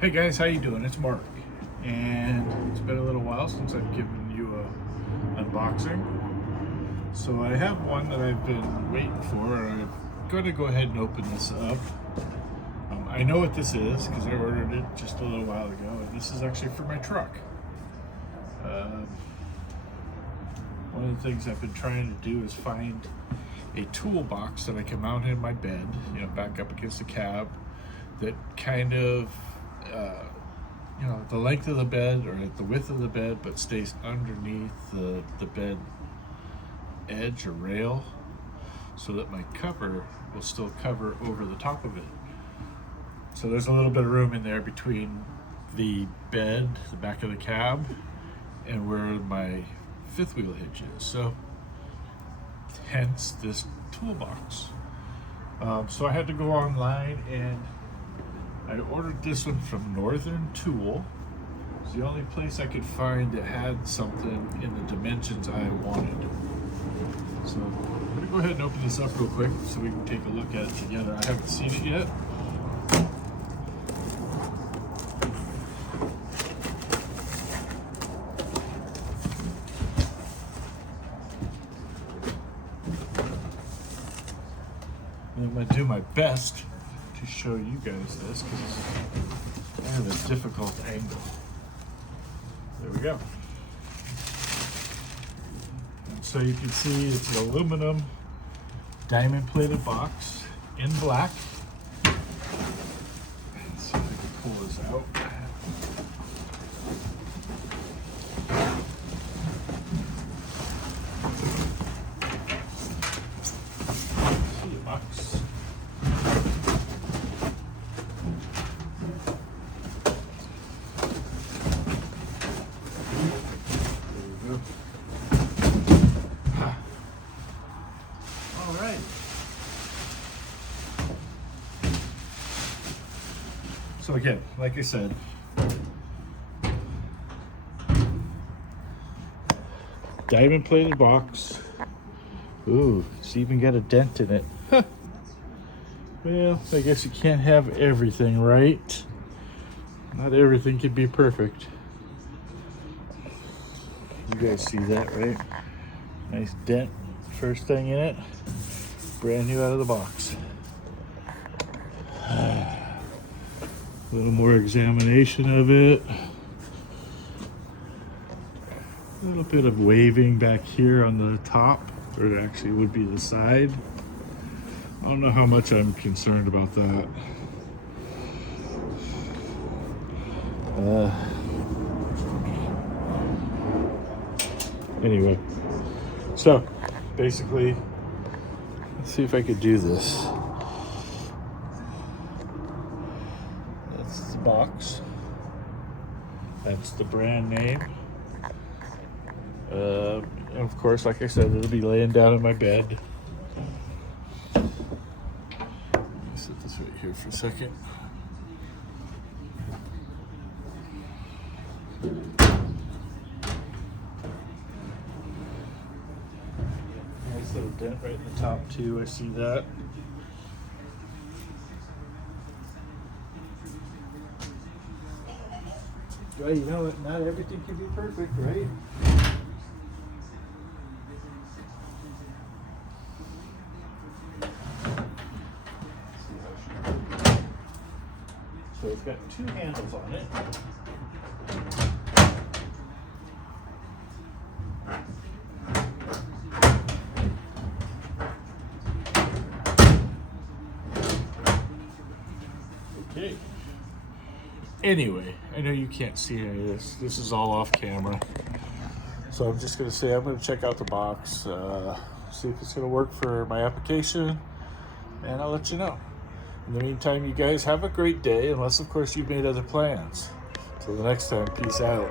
Hey guys, how you doing? It's Mark, and it's been a little while since I've given you a unboxing. So I have one that I've been waiting for. I'm going to go ahead and open this up. I know what this is because I ordered it just a little while ago, and this is actually for my truck. One of the things I've been trying to do is find a toolbox that I can mount in my bed, back up against the cab, that kind of the length of the bed or at the width of the bed, but stays underneath the bed edge or rail, so that my cover will still cover over the top of it. So there's a little bit of room in there between the bed, the back of the cab, and where my fifth wheel hitch is. So hence this toolbox. So I had to go online, and I ordered this one from Northern Tool. It's the only place I could find that had something in the dimensions I wanted. So I'm gonna go ahead and open this up real quick so we can take a look at it together. I haven't seen it yet. And I'm gonna do my best to show you guys this because I have a difficult angle. There we go. And so you can see it's an aluminum diamond plated box in black. Let's see if I can pull this out. See the box. So again, like I said, diamond plated box. Ooh, it's even got a dent in it. Huh. Well, I guess you can't have everything, right? Not everything can be perfect. You guys see that, right? Nice dent, first thing in it. Brand new out of the box. A little more examination of it. A little bit of waving back here on the top, or it actually would be the side. I don't know how much I'm concerned about that. Anyway, so basically, let's see if I could do this. That's the box. That's the brand name. And of course, like I said, it'll be laying down in my bed. Let me set this right here for a second. Nice little dent right in the top too, I see that. Well, you know what? Not everything can be perfect, right? So it's got two handles on it. Okay. Anyway, I know you can't see any of this. This is all off camera. So I'm just going to say I'm going to check out the box, see if it's going to work for my application, and I'll let you know. In the meantime, you guys have a great day, unless, of course, you've made other plans. Till the next time, peace out.